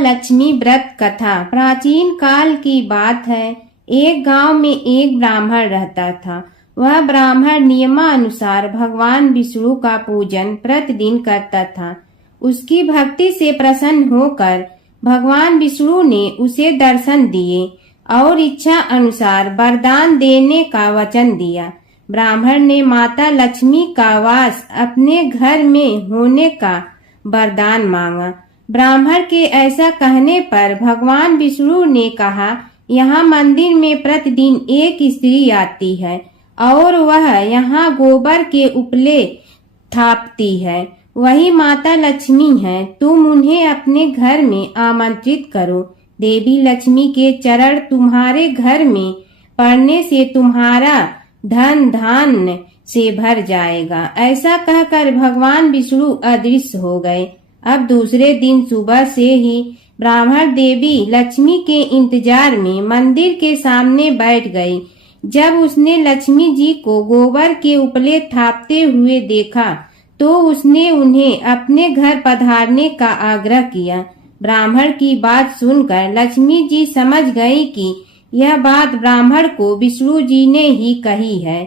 महालक्ष्मी व्रत कथा। प्राचीन काल की बात है। एक गांव में एक ब्राह्मण रहता था। वह ब्राह्मण नियमानुसार भगवान विष्णु का पूजन प्रतिदिन करता था। उसकी भक्ति से प्रसन्न होकर भगवान विष्णु ने उसे दर्शन दिए और इच्छा अनुसार वरदान देने का वचन दिया। ब्राह्मण ने माता लक्ष्मी का वास अपने घर में होने का वरदान मांगा। ब्राह्मण के ऐसा कहने पर भगवान विष्णु ने कहा, यहाँ मंदिर में प्रतिदिन एक स्त्री आती है और वह यहाँ गोबर के उपले थापती है। वही माता लक्ष्मी है। तुम उन्हें अपने घर में आमंत्रित करो। देवी लक्ष्मी के चरण तुम्हारे घर में पड़ने से तुम्हारा धन धान्य से भर जाएगा। ऐसा कहकर भगवान विष्णु अदृश्य हो गए। अब दूसरे दिन सुबह से ही ब्राह्मण देवी लक्ष्मी के इंतजार में मंदिर के सामने बैठ गई। जब उसने लक्ष्मी जी को गोबर के उपले थापते हुए देखा तो उसने उन्हें अपने घर पधारने का आग्रह किया। ब्राह्मण की बात सुनकर लक्ष्मी जी समझ गई कि यह बात ब्राह्मण को विष्णु जी ने ही कही है,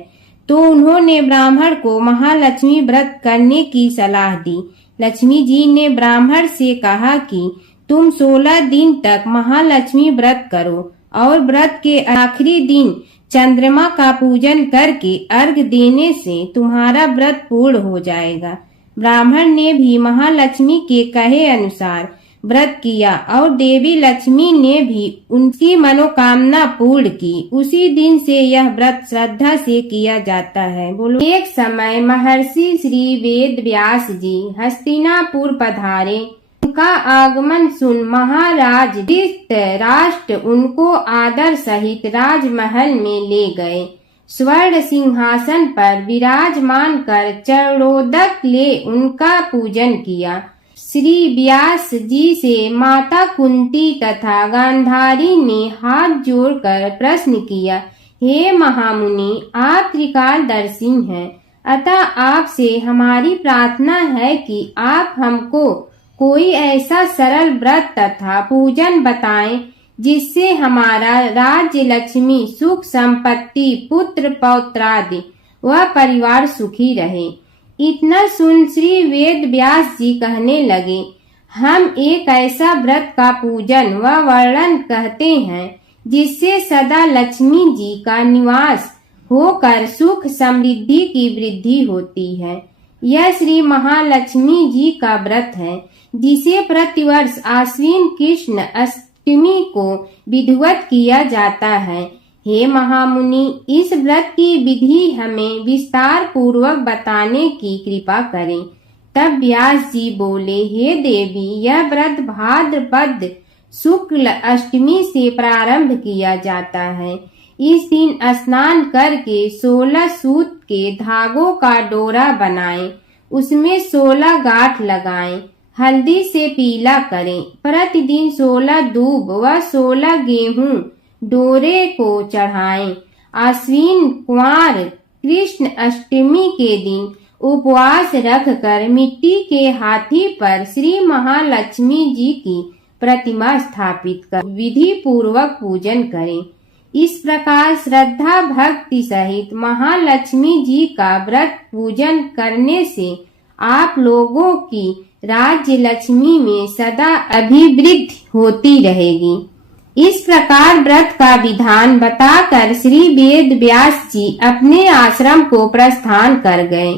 तो उन्होंने ब्राह्मण को महालक्ष्मी व्रत करने की सलाह दी। लक्ष्मी जी ने ब्राह्मण से कहा कि तुम 16 दिन तक महालक्ष्मी व्रत करो और व्रत के आखिरी दिन चंद्रमा का पूजन करके अर्घ देने से तुम्हारा व्रत पूर्ण हो जाएगा। ब्राह्मण ने भी महालक्ष्मी के कहे अनुसार व्रत किया और देवी लक्ष्मी ने भी उनकी मनोकामना पूर्ण की। उसी दिन से यह व्रत श्रद्धा से किया जाता है। बोलो। एक समय महर्षि श्री वेद व्यास जी हस्तिनापुर पधारे। उनका आगमन सुन महाराज धृतराष्ट्र उनको आदर सहित राजमहल में ले गए। स्वर्ण सिंहासन पर विराजमान कर चरणोदक ले उनका पूजन किया। श्री व्यास जी से माता कुंती तथा गांधारी ने हाथ जोड़कर प्रश्न किया, हे महामुनि, आप त्रिकालदर्शी हैं, अतः आपसे हमारी प्रार्थना है कि आप हमको कोई ऐसा सरल व्रत तथा पूजन बताएं जिससे हमारा राज्य लक्ष्मी सुख संपत्ति पुत्र पौत्रादि व परिवार सुखी रहे। इतना सुन श्री वेद व्यास जी कहने लगे, हम एक ऐसा व्रत का पूजन व वर्णन कहते हैं जिससे सदा लक्ष्मी जी का निवास होकर सुख समृद्धि की वृद्धि होती है। यह श्री महालक्ष्मी जी का व्रत है जिसे प्रतिवर्ष आश्विन कृष्ण अष्टमी को विधिवत किया जाता है। हे महामुनि, इस व्रत की विधि हमें विस्तार पूर्वक बताने की कृपा करें। तब व्यास जी बोले, हे देवी, यह व्रत भाद्रपद शुक्ल अष्टमी से प्रारंभ किया जाता है। इस दिन स्नान करके 16 सूत के धागों का डोरा बनाएं, उसमें 16 गांठ लगाएं, हल्दी से पीला करें। प्रतिदिन 16 दूब व 16 गेहूं डोरे को चढ़ाएं। आश्विन कुंवार कृष्ण अष्टमी के दिन उपवास रखकर मिट्टी के हाथी पर श्री महालक्ष्मी जी की प्रतिमा स्थापित कर विधि पूर्वक पूजन करें। इस प्रकार श्रद्धा भक्ति सहित महालक्ष्मी जी का व्रत पूजन करने से आप लोगों की राज्य लक्ष्मी में सदा अभिवृद्धि होती रहेगी। इस प्रकार व्रत का विधान बताकर श्री वेद व्यास जी अपने आश्रम को प्रस्थान कर गए।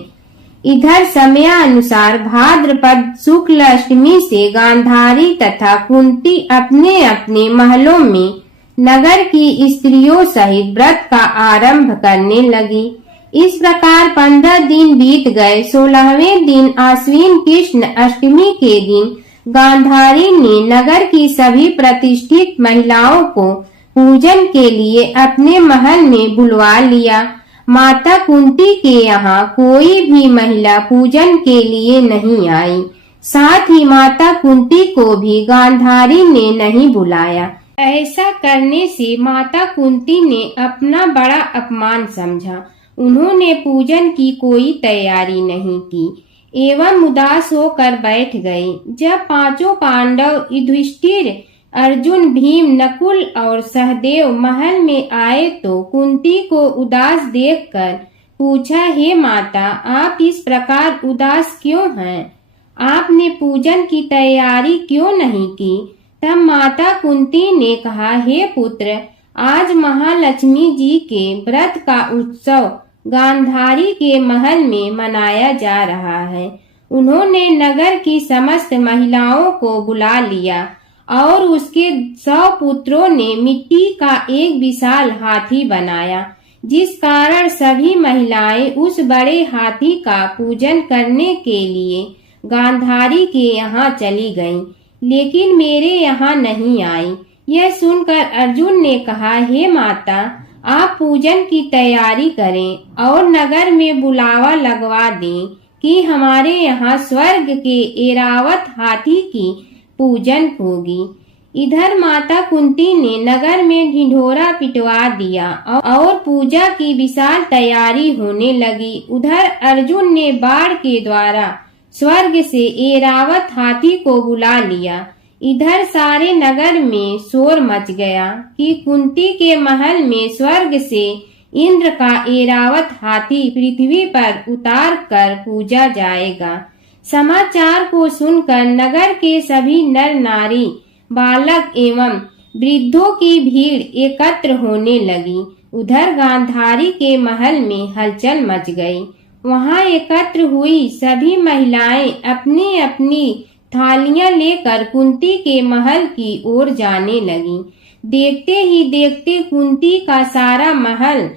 इधर समय अनुसार भाद्रपद शुक्ल अष्टमी से गांधारी तथा कुंती अपने अपने महलों में नगर की स्त्रियों सहित व्रत का आरंभ करने लगी। इस प्रकार 15 दिन बीत गए। 16वें दिन आश्विन कृष्ण अष्टमी के दिन गांधारी ने नगर की सभी प्रतिष्ठित महिलाओं को पूजन के लिए अपने महल में बुलवा लिया। माता कुंती के यहाँ कोई भी महिला पूजन के लिए नहीं आई। साथ ही माता कुंती को भी गांधारी ने नहीं बुलाया। ऐसा करने से माता कुंती ने अपना बड़ा अपमान समझा। उन्होंने पूजन की कोई तैयारी नहीं की। एवं उदास होकर बैठ गए। जब पांचों पांडव युधिष्ठिर, अर्जुन, भीम, नकुल और सहदेव महल में आए तो कुंती को उदास देखकर पूछा, हे माता, आप इस प्रकार उदास क्यों हैं? आपने पूजन की तैयारी क्यों नहीं की? तब माता कुंती ने कहा, हे पुत्र, आज महालक्ष्मी जी के व्रत का उत्सव गांधारी के महल में मनाया जा रहा है। उन्होंने नगर की समस्त महिलाओं को बुला लिया और उसके 100 पुत्रों ने मिट्टी का एक विशाल हाथी बनाया, जिस कारण सभी महिलाएं उस बड़े हाथी का पूजन करने के लिए गांधारी के यहाँ चली गईं, लेकिन मेरे यहाँ नहीं आई। यह सुनकर अर्जुन ने कहा, हे माता, आप पूजन की तैयारी करें और नगर में बुलावा लगवा दें कि हमारे यहाँ स्वर्ग के ऐरावत हाथी की पूजन होगी। इधर माता कुंती ने नगर में ढिंढोरा पिटवा दिया और पूजा की विशाल तैयारी होने लगी। उधर अर्जुन ने बाण के द्वारा स्वर्ग से ऐरावत हाथी को बुला लिया। इधर सारे नगर में शोर मच गया कि कुंती के महल में स्वर्ग से इंद्र का ऐरावत हाथी पृथ्वी पर उतार कर पूजा जाएगा। समाचार को सुनकर नगर के सभी नर नारी, बालक एवं वृद्धों की भीड़ एकत्र होने लगी। उधर गांधारी के महल में हलचल मच गई। वहां एकत्र हुई सभी महिलाएं अपनी अपनी थालियां लेकर कुंती के महल की ओर जाने लगी। देखते ही देखते कुंती का सारा महल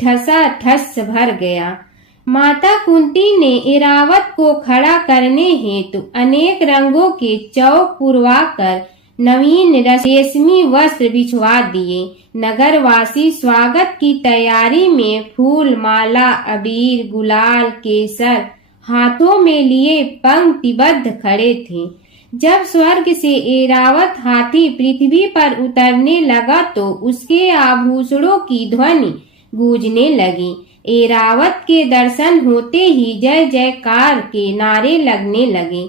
ठसाठस भर गया। माता कुंती ने ऐरावत को खड़ा करने हेतु अनेक रंगों के चौक पुरवाकर नवीन रेशमी वस्त्र बिछवा दिए। नगरवासी स्वागत की तैयारी में फूल, माला, अबीर, गुलाल, केसर हाथों में लिए पंक्तिबद्ध खड़े थे। जब स्वर्ग से ऐरावत हाथी पृथ्वी पर उतरने लगा तो उसके आभूषणों की ध्वनि गूंजने लगी। ऐरावत के दर्शन होते ही जय जयकार के नारे लगने लगे।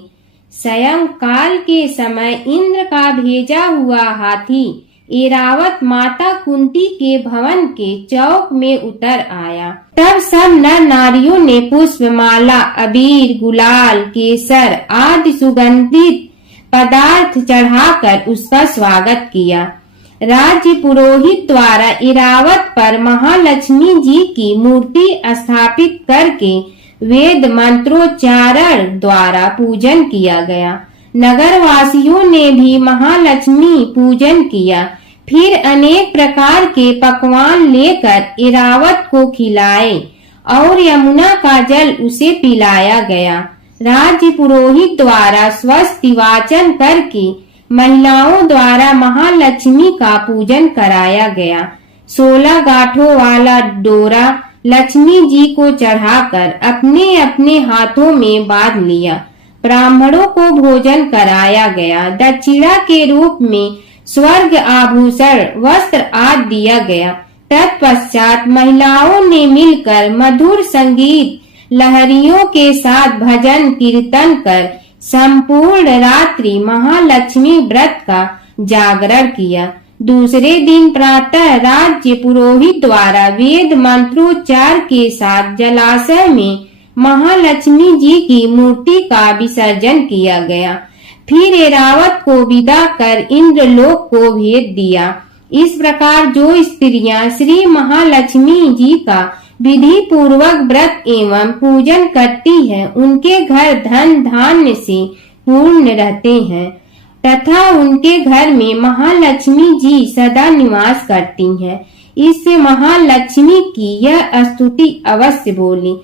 सायंकाल के समय इंद्र का भेजा हुआ हाथी ऐरावत माता कुंती के भवन के चौक में उतर आया। तब सब नर नारियों ने पुष्प, माला, अबीर, गुलाल, केसर आदि सुगंधित पदार्थ चढ़ाकर उसका स्वागत किया। राज्य पुरोहित द्वारा ऐरावत पर महालक्ष्मी जी की मूर्ति स्थापित करके वेद मंत्रोच्चारण द्वारा पूजन किया गया। नगरवासियों ने भी महालक्ष्मी पूजन किया। फिर अनेक प्रकार के पकवान लेकर ऐरावत को खिलाए और यमुना का जल उसे पिलाया गया। राज्य पुरोहित द्वारा स्वस्ति वाचन करके महिलाओं द्वारा महालक्ष्मी का पूजन कराया गया। 16 गांठों वाला डोरा लक्ष्मी जी को चढ़ाकर अपने अपने हाथों में बांध लिया। ब्राह्मणों को भोजन कराया गया। दक्षिणा के रूप में स्वर्ग आभूषण, वस्त्र आदि दिया गया। तत्पश्चात महिलाओं ने मिलकर मधुर संगीत लहरियों के साथ भजन कीर्तन कर संपूर्ण रात्रि महालक्ष्मी व्रत का जागरण किया। दूसरे दिन प्रातः राज्य पुरोहित द्वारा वेद मंत्रोच्चार के साथ जलाशय में महालक्ष्मी जी की मूर्ति का विसर्जन किया गया। फिर ऐरावत को विदा कर इंद्रलोक को भेज दिया। इस प्रकार जो स्त्रियां श्री महालक्ष्मी जी का विधि पूर्वक व्रत एवं पूजन करती हैं, उनके घर धन धान्य से पूर्ण रहते हैं तथा उनके घर में महालक्ष्मी जी सदा निवास करती हैं। इससे महालक्ष्मी की यह स्तुति अवश्य बोली।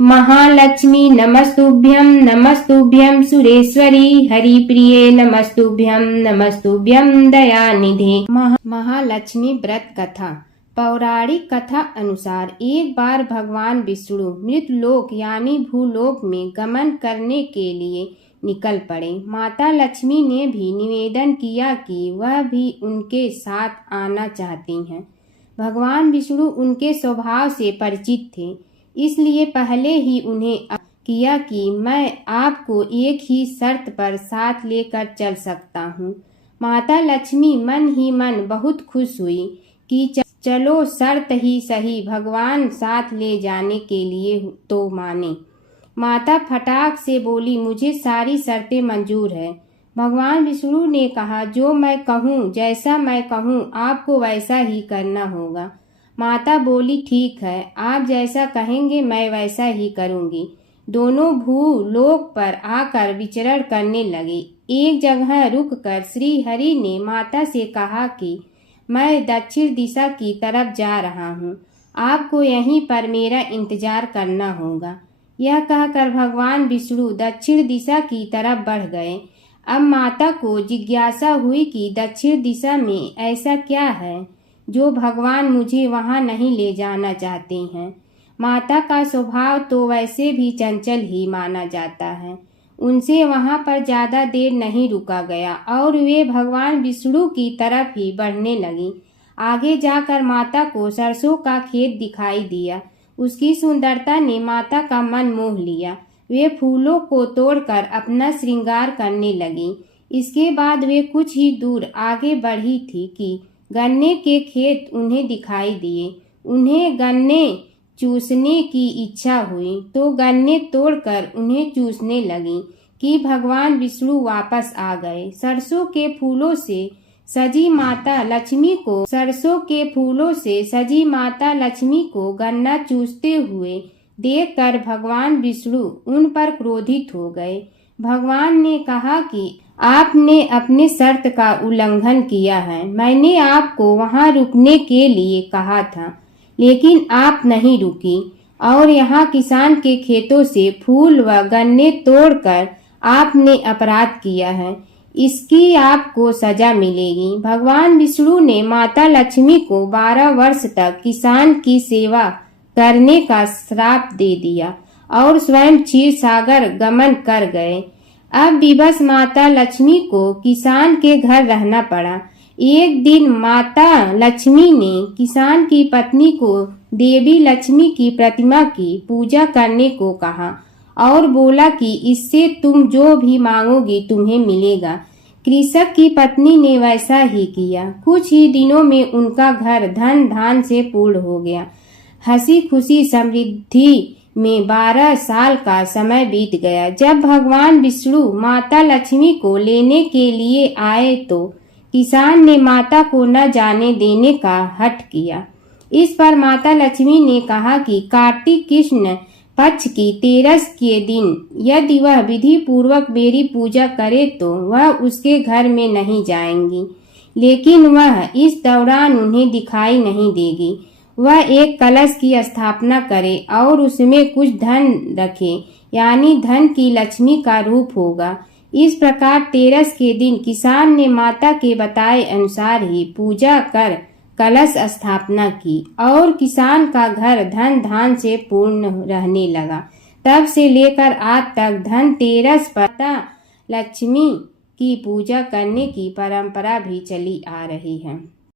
महालक्ष्मी नमस्तुभ्यं नमस्तुभ्यं सुरेश्वरी हरिप्रिये नमस्तुभ्यं दयानिधे। महालक्ष्मी व्रत कथा। पौराणिक कथा अनुसार एक बार भगवान विष्णु मृतलोक यानी भूलोक में गमन करने के लिए निकल पड़े। माता लक्ष्मी ने भी निवेदन किया कि वह भी उनके साथ आना चाहती हैं। भगवान विष्णु उनके स्वभाव से परिचित थे, इसलिए पहले ही उन्हें किया कि मैं आपको एक ही शर्त पर साथ लेकर चल सकता हूँ। माता लक्ष्मी मन ही मन बहुत खुश हुई कि चलो शर्त ही सही, भगवान साथ ले जाने के लिए तो माने। माता फटाक से बोली, मुझे सारी शर्तें मंजूर है। भगवान विष्णु ने कहा, जो मैं कहूँ, जैसा मैं कहूँ आपको वैसा ही करना होगा। माता बोली, ठीक है, आप जैसा कहेंगे मैं वैसा ही करूँगी। दोनों भूलोक पर आकर विचरण करने लगे। एक जगह रुककर श्री हरि ने माता से कहा कि मैं दक्षिण दिशा की तरफ जा रहा हूँ, आपको यहीं पर मेरा इंतजार करना होगा। यह कहकर भगवान विष्णु दक्षिण दिशा की तरफ बढ़ गए। अब माता को जिज्ञासा हुई कि दक्षिण दिशा में ऐसा क्या है जो भगवान मुझे वहां नहीं ले जाना चाहते हैं। माता का स्वभाव तो वैसे भी चंचल ही माना जाता है। उनसे वहां पर ज्यादा देर नहीं रुका गया और वे भगवान विष्णु की तरफ ही बढ़ने लगी। आगे जाकर माता को सरसों का खेत दिखाई दिया। उसकी सुंदरता ने माता का मन मोह लिया। वे फूलों को तोड़कर अपना श्रृंगार करने लगी। इसके बाद वे कुछ ही दूर आगे बढ़ी थी कि गन्ने के खेत उन्हें दिखाई दिए। उन्हें गन्ने चूसने की इच्छा हुई तो गन्ने तोड़कर उन्हें चूसने लगी कि भगवान विष्णु वापस आ गए। सरसों के फूलों से सजी माता लक्ष्मी को गन्ना चूसते हुए देखकर भगवान विष्णु उन पर क्रोधित हो गए। भगवान ने कहा कि आपने अपने शर्त का उल्लंघन किया है। मैंने आपको वहां रुकने के लिए कहा था, लेकिन आप नहीं रुकी और यहाँ किसान के खेतों से फूल व गन्ने तोड़कर आपने अपराध किया है। इसकी आपको सजा मिलेगी। भगवान विष्णु ने माता लक्ष्मी को 12 वर्ष तक किसान की सेवा करने का श्राप दे दिया और स्वयं क्षीर सागर गमन कर गए। अब विवश माता लक्ष्मी को किसान के घर रहना पड़ा। एक दिन माता लक्ष्मी ने किसान की पत्नी को देवी लक्ष्मी की प्रतिमा की पूजा करने को कहा और बोला कि इससे तुम जो भी मांगोगी तुम्हें मिलेगा। कृषक की पत्नी ने वैसा ही किया। कुछ ही दिनों में उनका घर धन धान से पूर्ण हो गया। हंसी खुशी समृद्धि में 12 साल का समय बीत गया। जब भगवान विष्णु माता लक्ष्मी को लेने के लिए आए तो किसान ने माता को न जाने देने का हठ किया। इस पर माता लक्ष्मी ने कहा कि कार्तिक कृष्ण पक्ष की 13 के दिन यदि वह विधि पूर्वक मेरी पूजा करे तो वह उसके घर में नहीं जाएंगी, लेकिन वह इस दौरान उन्हें दिखाई नहीं देगी। वह एक कलश की स्थापना करे और उसमें कुछ धन रखे, यानी धन की लक्ष्मी का रूप होगा। इस प्रकार 13 के दिन किसान ने माता के बताए अनुसार ही पूजा कर कलश स्थापना की और किसान का घर धन धान से पूर्ण रहने लगा। तब से लेकर आज तक धनतेरस पर माता लक्ष्मी की पूजा करने की परंपरा भी चली आ रही है।